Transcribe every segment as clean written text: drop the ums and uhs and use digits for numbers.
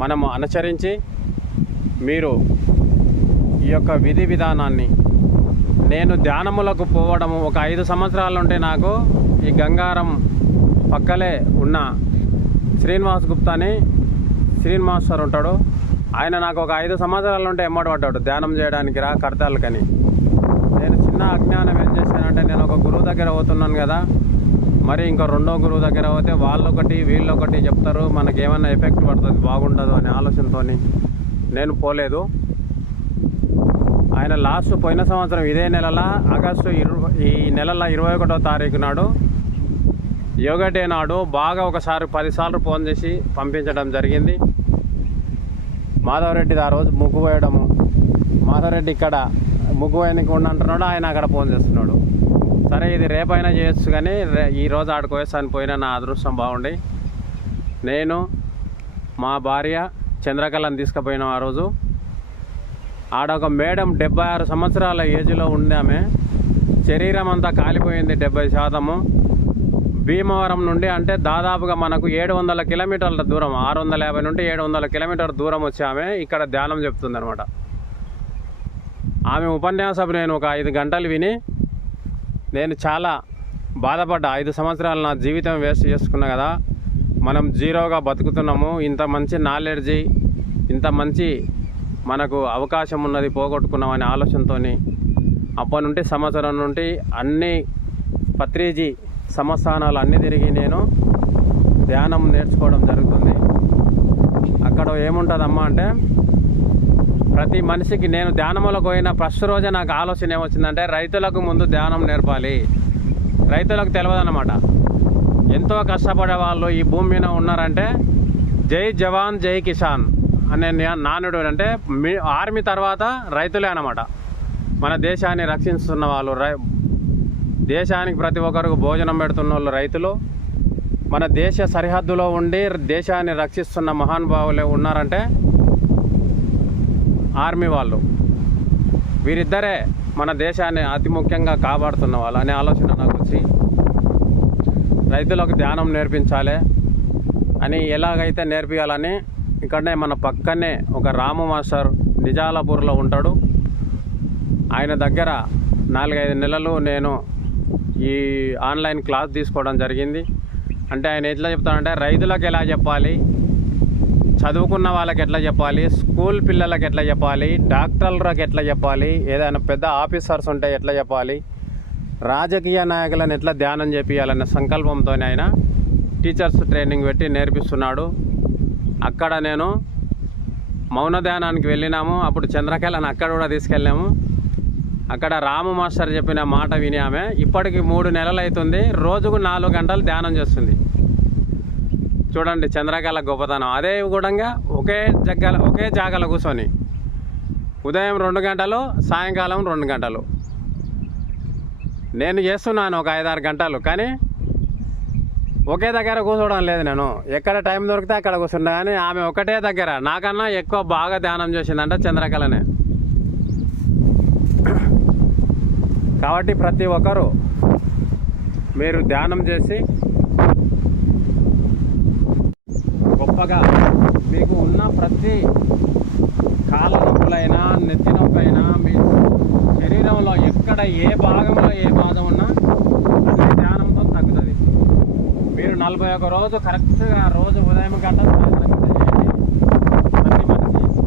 మనము అనుసరించి మీరు ఈ యొక్క విధి విధానాన్ని, నేను ధ్యానములకు పోవడము ఒక 5 సంవత్సరాల నుండి నాకు ఈ గంగారం పక్కలే ఉన్న శ్రీనివాస్ గుప్తా అని శ్రీనివాస్ సార్ ఉంటాడు. ఆయన నాకు ఒక 5 సంవత్సరాల నుండి ఎమ్మడి పడ్డాడు, ధ్యానం చేయడానికి రా కడతాలకని. నేను చిన్న అజ్ఞానం ఏం చేశానంటే, నేను ఒక గురువు దగ్గర పోతున్నాను కదా, మరి ఇంకో రెండో గురువు దగ్గర పోతే వాళ్ళొకటి వీళ్ళొకటి చెప్తారు, మనకేమన్నా ఎఫెక్ట్ పడుతుంది బాగుండదు అనే ఆలోచనతో నేను పోలేదు. ఆయన లాస్ట్ పోయిన సంవత్సరం ఇదే నెలల ఈ నెలల 21వ తారీఖు నాడు యోగా డే నాడు బాగా ఒకసారి 10 సార్లు ఫోన్ చేసి పంపించడం జరిగింది. మాధవరెడ్డిది ఆ రోజు ముగ్గు వేయడము, మాధవరెడ్డి ఇక్కడ ముగ్గు వేయడానికి ఉండంటున్నాడు, ఆయన అక్కడ ఫోన్ చేస్తున్నాడు. సరే ఇది రేపైనా చేయొచ్చు కానీ ఈరోజు ఆడికి వేసాను పోయినా నా అదృష్టం బాగుండి నేను మా భార్య చంద్రకళని తీసుకుపోయినాం. ఆ రోజు ఆడొక మేడం 76 సంవత్సరాల ఏజ్లో ఉంది. ఆమె శరీరం అంతా కాలిపోయింది 70%. భీమవరం నుండి అంటే దాదాపుగా మనకు 700 కిలోమీటర్ల దూరం, 650 నుండి 700 కిలోమీటర్ల దూరం వచ్చి ఆమె ఇక్కడ ధ్యానం చెప్తుంది అనమాట. ఆమె ఉపన్యాసం నేను ఒక 5 గంటలు విని నేను చాలా బాధపడ్డా. 5 సంవత్సరాలు నా జీవితం వేస్ట్ చేసుకున్నా కదా, మనం జీరోగా బతుకుతున్నాము, ఇంత మంచి నాలెడ్జి, ఇంత మంచి మనకు అవకాశం ఉన్నది పోగొట్టుకున్నాం అనే ఆలోచనతో అప్పటి నుండి సంవత్సరం నుండి అన్ని పత్రిజీ సంస్థానాలు అన్నీ తిరిగి నేను ధ్యానం నేర్చుకోవడం జరుగుతుంది. అక్కడ ఏముంటుందమ్మా అంటే, ప్రతి మనిషికి నేను ధ్యానంలోకి పోయిన ఫస్ట్ రోజే నాకు ఆలోచన ఏమొచ్చిందంటే, రైతులకు ముందు ధ్యానం నేర్పాలి. రైతులకు తెలియదన్నమాట, ఎంతో కష్టపడే వాళ్ళు ఈ భూమి మీద ఉన్నారంటే జై జవాన్ జై కిసాన్ అనే నానుడు. అంటే ఆర్మీ తర్వాత రైతులే అన్నమాట. మన దేశాన్ని రక్షిస్తున్న వాళ్ళు, దేశానికి ప్రతి ఒక్కరికి భోజనం పెడుతున్న వాళ్ళు రైతులు. మన దేశ సరిహద్దులో ఉండి దేశాన్ని రక్షిస్తున్న మహానుభావులే ఉన్నారంటే ఆర్మీ వాళ్ళు. వీరిద్దరే మన దేశాన్ని అతి ముఖ్యంగా కాపాడుతున్న వాళ్ళు అనే ఆలోచన నాకు వచ్చి, రైతులకు ధ్యానం నేర్పించాలి అని, ఎలాగైతే నేర్పించాలని ఇక్కడనే మన పక్కనే ఒక రాము మాస్టర్ నిజాలపూర్లో ఉంటాడు. ఆయన దగ్గర 4-5 నెలలు నేను ఈ ఆన్లైన్ క్లాస్ తీసుకోవడం జరిగింది. అంటే ఆయన ఎట్లా చెప్తానంటే, రైతులకు ఎలా చెప్పాలి, చదువుకున్న వాళ్ళకి ఎట్లా చెప్పాలి, స్కూల్ పిల్లలకి ఎట్లా చెప్పాలి, డాక్టర్లకు ఎట్లా చెప్పాలి, ఏదైనా పెద్ద ఆఫీసర్స్ ఉంటే ఎట్లా చెప్పాలి, రాజకీయ నాయకులను ఎట్లా ధ్యానం చేపియాలన్న సంకల్పంతో ఆయన టీచర్స్ ట్రైనింగ్ పెట్టి నేర్పిస్తున్నాడు. అక్కడ నేను మౌన ధ్యానానికి వెళ్ళినాము. అప్పుడు చంద్రకళను అక్కడ కూడా తీసుకెళ్ళాము. అక్కడ రాము మాస్టర్ చెప్పిన మాట విని ఆమె ఇప్పటికి 3 నెలలు అవుతుంది, రోజుకు 4 గంటలు ధ్యానం చేస్తుంది. చూడండి చంద్రకళ గొప్పతనం. అదే కూడా ఒకే జాగలో కూర్చొని ఉదయం 2 గంటలు, సాయంకాలం 2 గంటలు నేను చేస్తున్నాను, ఒక 5-6 గంటలు. కానీ ఒకే దగ్గర కూర్చోవడం లేదు, నేను ఎక్కడ టైం దొరికితే అక్కడ కూర్చున్నా. కానీ ఆమె ఒకటే దగ్గర నాకన్నా ఎక్కువ బాగా ధ్యానం చేసిందంటే చంద్రకళనే. కాబట్టి ప్రతి ఒక్కరూ మీరు ధ్యానం చేసి గొప్పగా మీకు ఉన్న ప్రతి కాళ్ళ నొప్పులైనా, నెత్తి నొప్పైనా, మీ శరీరంలో ఎక్కడ ఏ భాగంలో ఏ బాధ ఉన్నా అదే ధ్యానంతో తగ్గుతుంది. మీరు 41 రోజు కరెక్ట్గా రోజు ఉదయం గంట, సాయంత్రం గంట చేయండి. ప్రతి మనిషి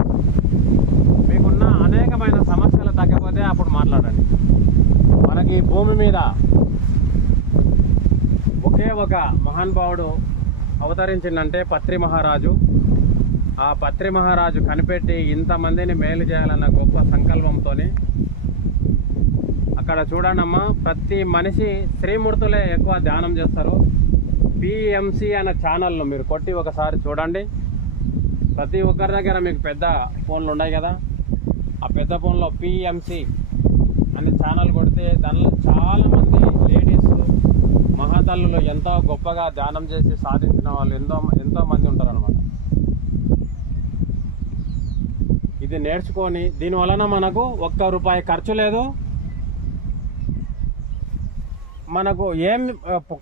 మీకున్న అనేకమైన సమస్యలు తగ్గకపోతే అప్పుడు మాట్లాడండి. మనకి భూమి మీద ఒకే ఒక మహానుభావుడు అవతరించిందంటే పత్రి మహారాజు. ఆ పత్రి మహారాజు కనిపెట్టి ఇంతమందిని మేలు చేయాలన్న గొప్ప సంకల్పంతో అక్కడ చూడండమ్మా, ప్రతి మనిషి శ్రీమూర్తులే ఎక్కువ ధ్యానం చేస్తారు. పిఎంసి అనే ఛానల్లో మీరు కొట్టి ఒకసారి చూడండి. ప్రతి ఒక్కరి దగ్గర మీకు పెద్ద ఫోన్లు ఉన్నాయి కదా, ఆ పెద్ద ఫోన్లో పిఎంసి అనే ఛానల్ కొడితే దానిలో చాలామంది లేడీస్ మహాతల్లులు ఎంతో గొప్పగా ధ్యానం చేసి సాధించిన వాళ్ళు ఎంతో మంది ఉంటారనమాట. ఇది నేర్చుకొని దీనివలన మనకు ₹1 ఖర్చు లేదు, మనకు ఏం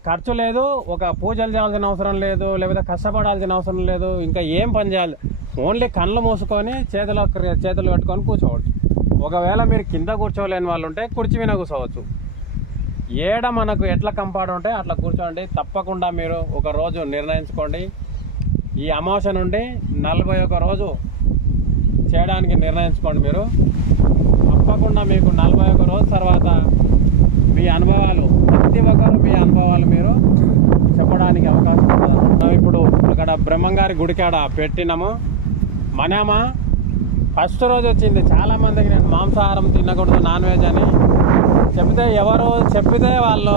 ఖర్చు లేదు, ఒక పూజలు చేయాల్సిన అవసరం లేదు, లేకపోతే కష్టపడాల్సిన అవసరం లేదు, ఇంకా ఏం పని చేయాలి. ఓన్లీ కళ్ళు మూసుకొని చేతులు పెట్టుకొని కూర్చోవచ్చు. ఒకవేళ మీరు కింద కూర్చోలేని వాళ్ళు ఉంటే కుర్చీ మీద కూర్చోవచ్చు. ఏడ మనకు ఎట్లా కంఫర్ట్ ఉంటే అట్లా కూర్చోండి. తప్పకుండా మీరు ఒక రోజు నిర్ణయించుకోండి. ఈ అమావాస్య నుండి 41 రోజు చేయడానికి నిర్ణయించుకోండి. మీరు తప్పకుండా మీకు 41 రోజు తర్వాత మీ అనుభవాలు, ప్రతి ఒక్కరు మీ అనుభవాలు మీరు చెప్పడానికి అవకాశం ఉంటుంది. మనం ఇప్పుడు అక్కడ బ్రహ్మంగారి గుడికాడ పెట్టినాము. మనమ ఫస్ట్ రోజు వచ్చింది చాలామందికి నేను మాంసాహారం తినకూడదు, నాన్ వెజ్ అని చెప్పితే వాళ్ళు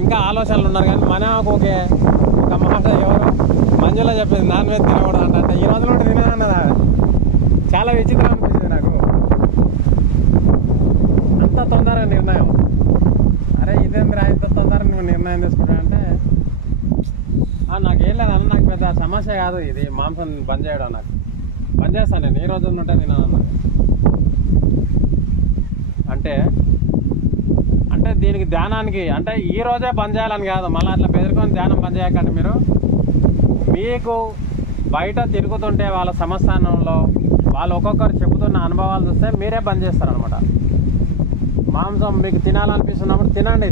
ఇంకా ఆలోచనలు ఉన్నారు. కానీ మనకు ఒక మాట ఎవరు మంజులో చెప్పింది నాన్ వెజ్ తినకూడదు అంటే ఈ రోజు నుండి తినదన్నదా. చాలా విచిత్రం అనిపించింది నాకు. అంత తొందర నిర్ణయం, అరే ఇదేంద్రా ఇంత తొందర నువ్వు నిర్ణయం తీసుకుంటానంటే నాకేం లేదన్న, నాకు పెద్ద సమస్య కాదు ఇది మాంసం బంద్ చేయడం. నాకు బంద్ చేస్తాను నేను, ఈ రోజు ఉంటే తినాలన్నా. అంటే దీనికి ధ్యానానికి అంటే ఈ రోజే బంద్ చేయాలని కాదు, మళ్ళీ అట్లా బెదిరుకొని ధ్యానం బంద్ చేయకండి. మీరు మీకు బయట తిరుగుతుంటే వాళ్ళ సంస్థానంలో వాళ్ళు ఒక్కొక్కరు చెబుతున్న అనుభవాలు చూస్తే మీరే బంద్ చేస్తారనమాట. మాంసం మీకు తినాలనిపిస్తున్నప్పుడు తినాలి.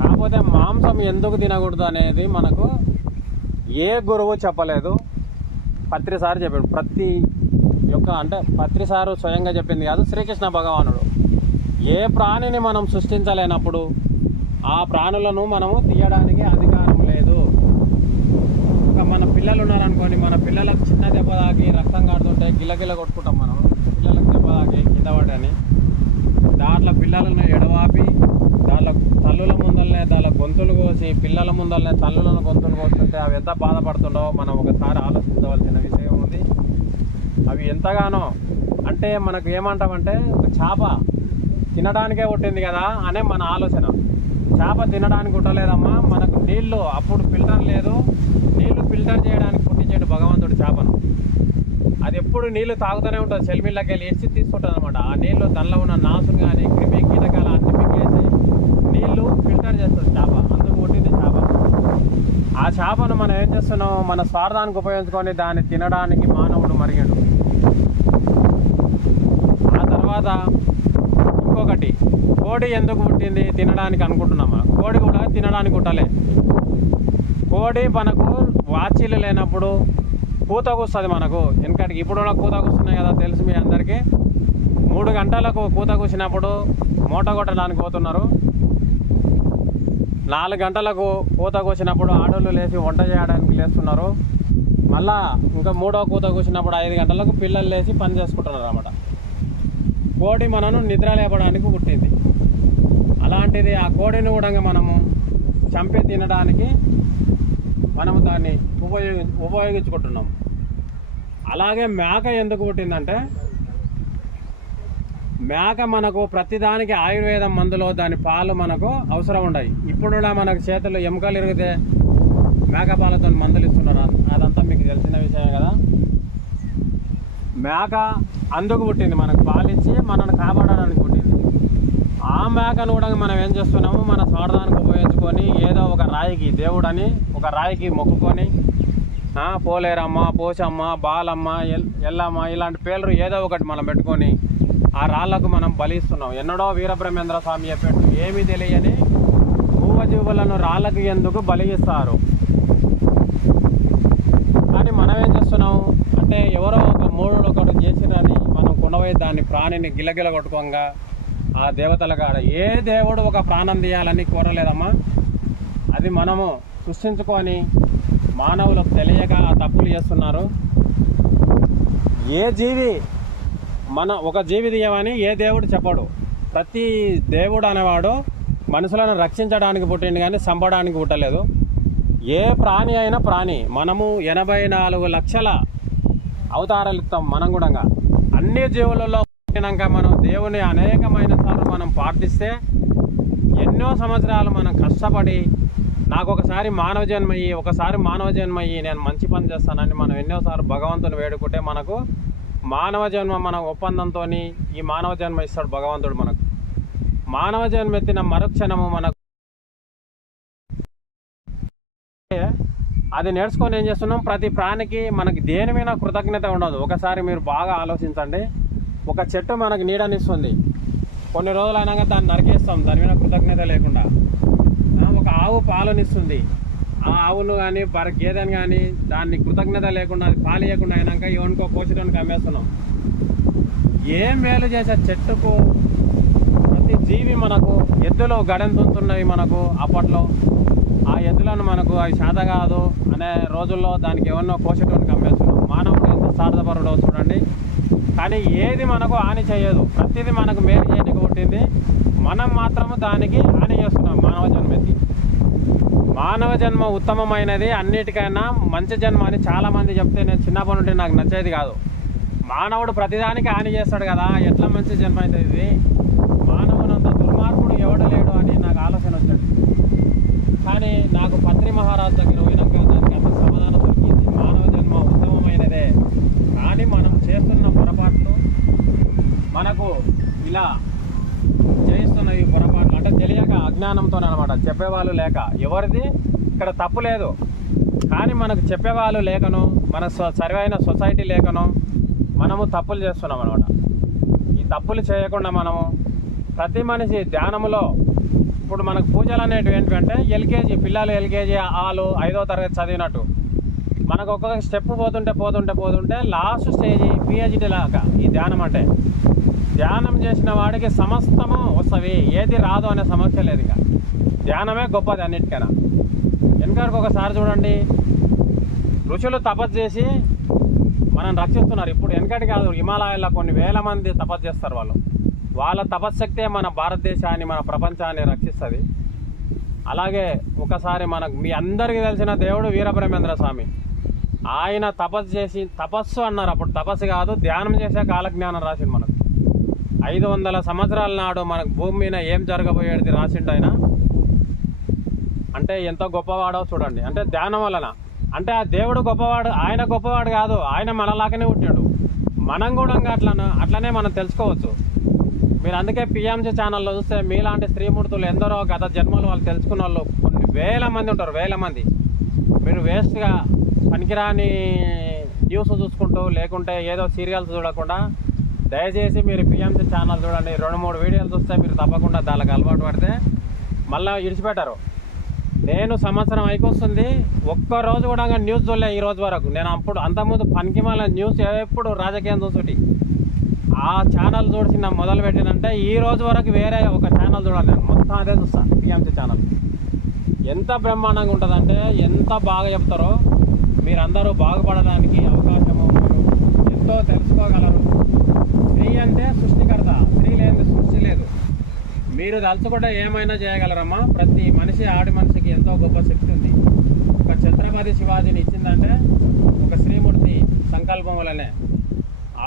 కాకపోతే మాంసం ఎందుకు తినకూడదు అనేది మనకు ఏ గురువు చెప్పలేదు. పత్రిసారి చెప్పాడు. పత్రిసారు స్వయంగా చెప్పింది కాదు, శ్రీకృష్ణ భగవానుడు. ఏ ప్రాణిని మనం సృష్టించలేనప్పుడు ఆ ప్రాణులను మనము తీయడానికి అధికారం లేదు. మన పిల్లలు ఉన్నారనుకోండి, మన పిల్లలకు చిన్న దెబ్బ తాకి రక్తం కాడుతుంటే గిల్లగిల్ల కొట్టుకుంటాం మనం. పిల్లలకు దెబ్బ తాకి కింద పడని దాంట్లో పిల్లలను ఎడవాపి దాంట్లో తల్లుల ముందరనే దాంట్లో గొంతులు కోసి పిల్లల ముందరనే తల్లులను గొంతులు కోస్తుంటే అవి ఎంత బాధపడుతుండో మనం ఒకసారి ఆలోచించవలసిన విషయం ఉంది. అవి ఎంతగానో అంటే మనకు ఏమంటామంటే ఒక చేప తినడానికే పుట్టింది కదా అనే మన ఆలోచన. చేప తినడానికి పుట్టలేదమ్మా, మనకు నీళ్లు అప్పుడు ఫిల్టర్ లేదు, నీళ్లు ఫిల్టర్ చేయడానికి పుట్టించాడు భగవంతుడు చేపను. అది ఎప్పుడు నీళ్లు తాగుతూనే ఉంటుంది, చెలిమిళ్ళకి వెళ్ళి ఎచ్చి తీసుకుంటుంది అనమాట. ఆ నీళ్లు దానిలో ఉన్న నాసును కానీ క్రిమి కీటకాలు అన్ని మింగేసి నీళ్లు ఫిల్టర్ చేస్తుంది చేప. అందుకు పుట్టింది చేప. ఆ చేపను మనం ఏం చేస్తున్నాం, మన స్వార్థానికి ఉపయోగించుకొని దాన్ని తినడానికి మానవుడు మరిగాడు. ఆ తర్వాత ఇంకొకటి, కోడి ఎందుకు పుట్టింది తినడానికి అనుకుంటున్నామా? కోడి కూడా తినడానికి పుట్టలే. కోడి మనకు వాచీలు లేనప్పుడు కూత కూస్తుంది మనకు. వెనకటికి ఇప్పుడు కూడా కూత కూస్తున్నాయి కదా, తెలుసు మీ అందరికీ. 3 గంటలకు కూత కూసినప్పుడు మూట కొట్టడానికి పోతున్నారు. 4 గంటలకు కూత కూసినప్పుడు ఆడోళ్ళు లేచి వంట చేయడానికి లేస్తున్నారు. మళ్ళా ఇంకా 3వ కూత కూసినప్పుడు 5 గంటలకు పిల్లలు లేచి పని చేసుకుంటున్నారు అన్నమాట. కోడి మనను నిద్ర లేపడానికి పుట్టింది. అలాంటిది ఆ కోడిని కూడా మనము చంపి తినడానికి మనము దాన్ని ఉపయోగించుకుంటున్నాం. అలాగే మేక ఎందుకు పుట్టిందంటే, మేక మనకు ప్రతిదానికి ఆయుర్వేదం మందులో దాని పాలు మనకు అవసరం ఉన్నాయి. ఇప్పుడు కూడా మనకు చేతులు ఎముకలు ఇరిగితే మేక పాలతో మందులు ఇస్తున్నారు. అదంతా మీకు తెలిసిన విషయమే కదా. మేక అందుకు పుట్టింది, మనకు పాలిచ్చి మనల్ని కాపాడడానికి పుట్టింది. ఆ మేకను కూడా మనం ఏం చేస్తున్నాము, మన స్వార్థానికి ఉపయోగించుకొని ఏదో ఒక రాయికి దేవుడని ఒక రాయికి మొక్కుకొని పోలేరమ్మ, పోచమ్మ, బాలమ్మ, ఎల్లమ్మ ఇలాంటి పేర్లు ఏదో ఒకటి మనం పెట్టుకొని ఆ రాళ్లకు మనం బలిస్తున్నాం. ఎన్నడో వీరబ్రహ్మేంద్ర స్వామి చెప్పాడు, ఏమీ తెలియని మూగజీవులను రాళ్ళకి ఎందుకు బలిస్తారు అని మనం ఏం చేస్తున్నాము అంటే, ఎవరో ఒక మూడు ఒకటి చేసిరని మనం కుండవై దాన్ని ప్రాణిని గిలగిల కొట్టుకోగా ఆ దేవతల కాడ ఏ దేవుడు ఒక ప్రాణం తీయాలని కోరలేదమ్మా. అది మనము సృష్టించుకొని మానవులకు తెలియక ఆ తప్పులు చేస్తున్నారు. ఏ జీవి ఒక జీవి తీయమని ఏ దేవుడు చెప్పడు. ప్రతి దేవుడు అనేవాడు మనుషులను రక్షించడానికి పుట్టింది కానీ చంపడానికి పుట్టలేదు. ఏ ప్రాణి అయినా ప్రాణి. మనము 84 లక్షల అవతారాలు ఇస్తాం. మనం కూడా అన్ని జీవులలో పుట్టినాక మనం దేవుని అనేకమైన సార్లు మనం ప్రార్థిస్తే ఎన్నో సంవత్సరాలు మనం కష్టపడి ఒకసారి మానవ జన్మ అయ్యి నేను మంచి పని చేస్తానని మనం ఎన్నోసార్లు భగవంతుని వేడుకుంటే మనకు మానవ జన్మ మన ఒప్పందంతో ఈ మానవ జన్మ ఇస్తాడు భగవంతుడు. మనకు మానవ జన్మ ఎత్తిన మరుక్షణము మనకు అది నేర్చుకొని ఏం చేస్తున్నాం, ప్రతి ప్రాణికి మనకి దేని మీద కృతజ్ఞత ఉండదు. ఒకసారి మీరు బాగా ఆలోచించండి. ఒక చెట్టు మనకు నీడనిస్తుంది, కొన్ని రోజులు అయినాక దాన్ని నరికేస్తాం దాని మీద కృతజ్ఞత లేకుండా. ఒక ఆవు పాలనిస్తుంది, ఆ ఆవును కానీ గేదెను కానీ దాన్ని కృతజ్ఞత లేకుండా అది పాలు ఇవ్వకుండా అయినాక ఎవరికో కోచడానికి అమ్మేస్తున్నాం. ఏం మేలు చేసే చెట్టుకు ప్రతి జీవి మనకు. ఎద్దులు గడెంతున్నవి మనకు అప్పట్లో, ఆ ఎద్దులను మనకు అవి శాత కాదు అనే రోజుల్లో దానికి ఎవరినో కోసేటానికి అమ్మేస్తున్నాం. మానవుడు ఎంత స్వార్థపరుడో చూడండి. కానీ ఏది మనకు హాని చేయదు, ప్రతిదీ మనకు మేలు చేయడానికి పుట్టింది. మనం మాత్రము దానికి హాని చేస్తున్నాం. మానవ జన్మకి, మానవ జన్మ ఉత్తమమైనది, అన్నిటికైనా మంచి జన్మ అని చాలామంది చెప్తే నేను చిన్నప్పటి నుండి నాకు నచ్చేది కాదు. మానవుడు ప్రతిదానికి హాని చేస్తాడు కదా, ఎట్లా మంచి జన్మ అవుతుంది ఇది? మానవునంత దుర్మార్గుడు ఎవడు లేడు అని నాకు ఆలోచన వచ్చాడు. కానీ నాకు పత్రి మహారాజు దగ్గర పోయినాక దానికి అంత సమాధానం దొరికింది. మానవ జన్మ ఉత్తమమైనదే, కానీ మనం చేస్తున్న పొరపాట్లు, మనకు ఇలా చేయిస్తున్న ఈ పొరపాట్లు అంటే తెలియక అజ్ఞానంతో అనమాట, చెప్పేవాళ్ళు లేక. ఎవరిది ఇక్కడ తప్పు లేదు, కానీ మనకు చెప్పేవాళ్ళు లేకను, మన సరైన సొసైటీ లేకను మనము తప్పులు చేస్తున్నాం అనమాట. ఈ తప్పులు చేయకుండా మనము ప్రతి మనిషి ధ్యానములో, ఇప్పుడు మనకు పూజలు అనేటివి ఏంటంటే ఎల్కేజీ పిల్లలు, ఎల్కేజీ ఆలు 5వ తరగతి చదివినట్టు మనకు ఒక్కొక్క స్టెప్ పోతుంటే లాస్ట్ స్టేజ్ పిహెచ్డి లాగా ఈ ధ్యానం అంటే. ధ్యానం చేసిన వాడికి సమస్తము వస్తుంది, ఏది రాదు అనే సమస్య లేదు. ఇక ధ్యానమే గొప్పది అన్నిటికైనా. వెనకడికి ఒకసారి చూడండి, ఋషులు తపస్సు చేసి మనం రక్షిస్తున్నారు. ఇప్పుడు వెనకటి కాదు, హిమాలయాల్లో కొన్ని వేల మంది తపస్సు చేస్తారు. వాళ్ళ తపశ్శక్తే మన భారతదేశాన్ని, మన ప్రపంచాన్ని రక్షిస్తుంది. అలాగే ఒకసారి మనకు మీ అందరికీ తెలిసిన దేవుడు వీరబ్రహ్మేంద్ర స్వామి, ఆయన తపస్సు అన్నారు. అప్పుడు తపస్సు కాదు, ధ్యానం చేసే కాలజ్ఞానం రాసిండు మనకు. 500 సంవత్సరాల నాడు మనకు భూమి మీద ఏం జరగబోయేది రాసిండు ఆయన. అంటే ఎంత గొప్పవాడో చూడండి. అంటే ధ్యానం వలన, అంటే ఆ దేవుడు గొప్పవాడు, ఆయన గొప్పవాడు కాదు, ఆయన మనలాగానే పుట్టాడు. మనం కూడా అట్లనే మనం తెలుసుకోవచ్చు. మీరు అందుకే పిఎంసి ఛానల్లో చూస్తే మీలాంటి స్త్రీమూర్తులు ఎందరో గత జన్మలు వాళ్ళు తెలుసుకున్న వాళ్ళు కొన్ని వేల మంది ఉంటారు, వేల మంది. మీరు వేస్ట్గా పనికిరాని న్యూస్ చూసుకుంటూ లేకుంటే ఏదో సీరియల్స్ చూడకుండా దయచేసి మీరు పిఎంసి ఛానల్ చూడండి. 2-3 వీడియోలు చూస్తే మీరు తప్పకుండా దానికి అలవాటు పడితే మళ్ళీ ఇడిచిపెట్టారు. నేను సంవత్సరం అయికొస్తుంది, ఒక్కరోజు కూడా న్యూస్ చూడలే ఈ రోజు వరకు. నేను అంతకుముందు పనికిమాల న్యూస్ ఎప్పుడు రాజకీయం చూసుటి ఆ ఛానల్ చూసిన మొదలు పెట్టినంటే ఈ రోజు వరకు వేరే ఒక ఛానల్ చూడాలి, నేను మొత్తం అదే చూస్తాను. పిఎంసి ఛానల్ ఎంత బ్రహ్మాండంగా ఉంటుందంటే, ఎంత బాగా చెప్తారో. మీరందరూ బాగుపడడానికి అవకాశము, ఎంతో తెలుసుకోగలరు. స్త్రీ అంటే సృష్టికర్త, స్త్రీ లేని సృష్టి లేదు. మీరు తలుచుకుంటే ఏమైనా చేయగలరమ్మా. ప్రతి మనిషి, ఆడి మనిషికి ఎంతో గొప్ప శక్తి ఉంది. ఒక ఛత్రపతి శివాజీని ఇచ్చిందంటే ఒక శ్రీమూర్తి సంకల్పం వల్లనే.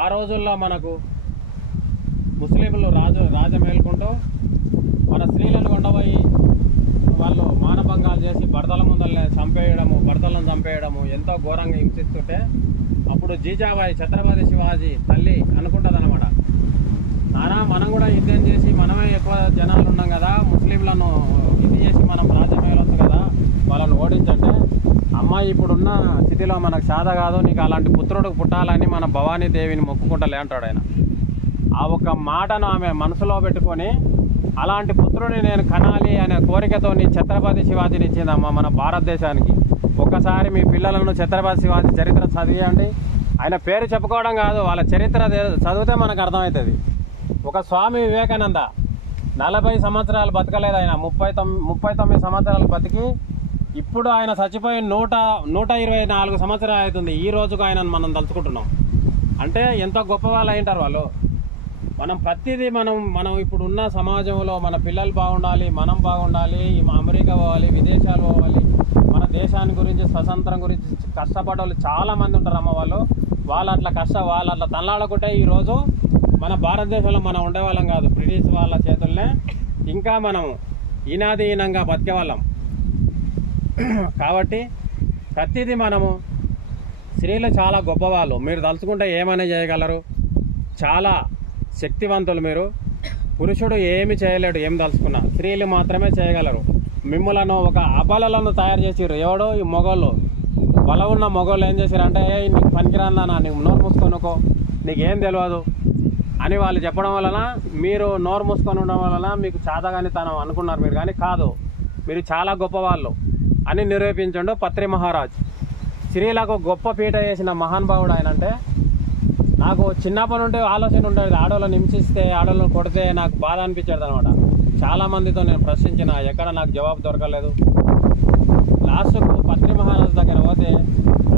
ఆ రోజుల్లో మనకు ముస్లింలు రాజ మేల్కుంటూ మన స్త్రీలను కొండపోయి వాళ్ళు మానభంగాలు చేసి భర్తల ముందరనే భర్తలను చంపేయడము ఎంతో ఘోరంగా హింసిస్తుంటే అప్పుడు జీజాబాయి ఛత్రపతి శివాజీ తల్లి అనుకుంటుంది అనమాట, నానా మనం కూడా యుద్ధం చేసి మనమే ఎక్కువ జనాలు ఉన్నాం కదా, ముస్లింలను ఇది చేసి మనం రాజ్యం వెళ్ళొచ్చు కదా, వాళ్ళని ఓడించంటే, అమ్మాయి ఇప్పుడున్న స్థితిలో మనకు సాధ కాదు, నీకు అలాంటి పుత్రుడికి పుట్టాలని మన భవానీ దేవిని మొక్కుకుంటలే అంటాడు ఆయన. ఆ ఒక్క మాటను ఆమె మనసులో పెట్టుకొని అలాంటి పుత్రుడిని నేను కనాలి అనే కోరికతో ఛత్రపతి శివాజీని ఇచ్చిందమ్మా మన భారతదేశానికి. ఒక్కసారి మీ పిల్లలను ఛత్రపతి శివాజీ చరిత్ర చదివండి. ఆయన పేరు చెప్పుకోవడం కాదు, వాళ్ళ చరిత్ర చదివితే మనకు అర్థమవుతుంది. ఒక స్వామి వివేకానంద 40 సంవత్సరాలు బతకలేదు ఆయన, 39 సంవత్సరాలు బతికి ఇప్పుడు ఆయన చచ్చిపోయి 124 సంవత్సరాలు అవుతుంది. ఈ రోజుకు ఆయన మనం తలుచుకుంటున్నాం అంటే ఎంత గొప్ప వాళ్ళు అయింటారు వాళ్ళు. మనం ప్రతిదీ మనం ఇప్పుడు ఉన్న సమాజంలో మన పిల్లలు బాగుండాలి, మనం బాగుండాలి, అమెరికా పోవాలి, విదేశాలు పోవాలి, మన దేశాన్ని గురించి స్వతంత్రం గురించి కష్టపడే వాళ్ళు చాలామంది ఉంటారు అమ్మ. వాళ్ళు అట్లా తనలాడుకుంటే ఈరోజు మన భారతదేశంలో మనం ఉండేవాళ్ళం కాదు, బ్రిటిష్ వాళ్ళ చేతుల్నే ఇంకా మనం ఈనాదీనంగా బతికేవాళ్ళం. కాబట్టి ప్రతిదీ మనము స్త్రీలు చాలా గొప్పవాళ్ళు. మీరు తలుచుకుంటే ఏమైనా చేయగలరు, చాలా శక్తివంతులు మీరు. పురుషుడు ఏమి చేయలేడు, ఏం తలుచుకున్నా స్త్రీలు మాత్రమే చేయగలరు. మిమ్మలను ఒక అబలలను తయారు చేసిర్రు ఎవడో ఈ మొగోళ్ళు. బలం ఉన్న మగవాళ్ళు ఏం చేశారంటే, నీకు పనికిరాన్నా, నీకు నోరు మూసుకొనుకో, నీకేం తెలియదు అని వాళ్ళు చెప్పడం వలన మీరు నోరు మూసుకొని ఉండడం వలన మీకు చాతగాని తనం అనుకున్నారు మీరు, కానీ కాదు, మీరు చాలా గొప్పవాళ్ళు అని నిరూపించండు పత్రి మహారాజ్. స్త్రీలకు గొప్ప పీట వేసిన మహానుభావుడు ఆయన. అంటే నాకు చిన్నప్పటి నుండి ఆలోచన ఉండేది, ఆడవాళ్ళని హింసిస్తే, ఆడవాళ్ళని కొడితే నాకు బాధ అనిపించేది అనమాట. చాలామందితో నేను ప్రశ్నించిన, ఎక్కడ నాకు జవాబు దొరకలేదు. లాస్ట్కు పత్రి మహారాజ్ దగ్గర పోతే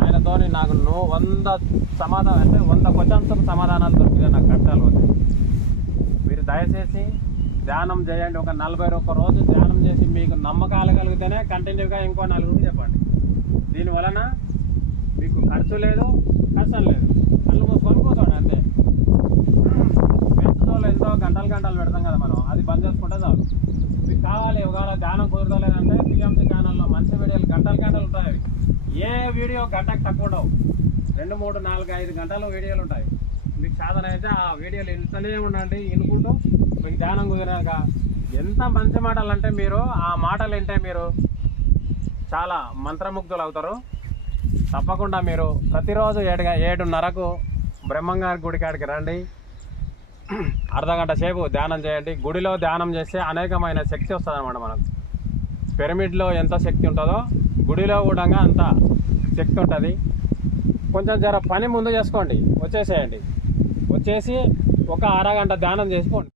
ఆయనతో నాకు 100 సమాధానం, అంటే 100 క్వశ్చన్స్ సమాధానాలు దొరికినాయి నాకు కష్టాలు పోతే. మీరు దయచేసి ధ్యానం చేయండి. ఒక 41 రోజు ధ్యానం చేసి మీకు నమ్మకాలు కలిగితేనే కంటిన్యూగా ఇంకో 4 చెప్పండి. దీనివలన మీకు ఖర్చు లేదు, కష్టం లేదు. కళ్ళు మూసుకొని కూర్చోండి అంతే. పెంచుదోళ్ళు ఎంతో గంటలు పెడతాం కదా మనం, అది బంద్ చేసుకుంటే చాలు. మీకు కావాలి, ఒకవేళ ధ్యానం కుదరలేదంటే పిఎంసీ ఛానల్లో మంచి వీడియోలు గంటలు ఉంటాయి. ఏ వీడియో గంటకు తక్కువ ఉండవు, 2, 3, 4, 5 గంటలు వీడియోలు ఉంటాయి. మీకు సాధన అయితే ఆ వీడియోలు ఇంతనే ఉండండి, వినుకుంటూ మీకు ధ్యానం కుదిరాక. ఎంత మంచి మాటలు అంటే మీరు ఆ మాటలు వింటే మీరు చాలా మంత్రముగ్ధులు అవుతారు. తప్పకుండా మీరు ప్రతిరోజు 7:30కు బ్రహ్మంగారి గుడి కాడికి రండి. అర్ధగంట సేపు ధ్యానం చేయండి. గుడిలో ధ్యానం చేస్తే అనేకమైన శక్తి వస్తుంది అన్నమాట. మనకు పిరమిడ్లో ఎంత శక్తి ఉంటుందో గుడిలో కూడా అంత శక్తి ఉంటుంది. కొంచెం జర పని ముందు చేసుకోండి, వచ్చేసేయండి. వచ్చేసి ఒక అరగంట ధ్యానం చేసుకోండి.